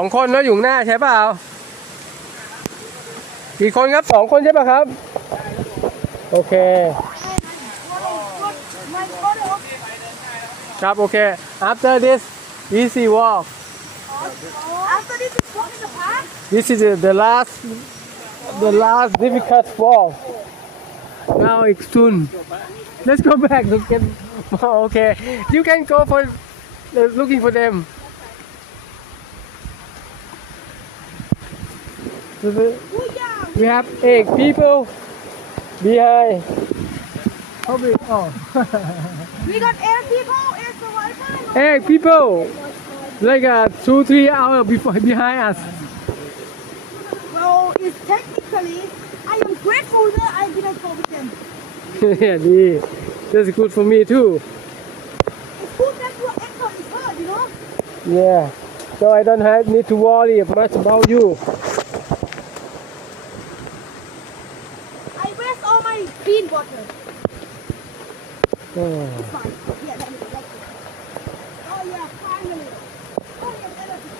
2 คนแล้วอยู่หน้าใช่เปล่ากี่คนครับ2 คนใช่ป่ะครับโอเคครับโอเค after this easy walk After this is walk in the park. this is the last difficult walk now it's soon let's go back to get okay you can go for looking for them we have 8 people behind probably We got 8 people, 8 survivors. 8 people like 2-3 hours before behind us Well, it's technically, I am grateful that I didn't go with them. yeah that's good for me too It's good that your ankle is hurt, you know. yeah so I don't need to worry much about you I waste all my clean water. oh. It's fine.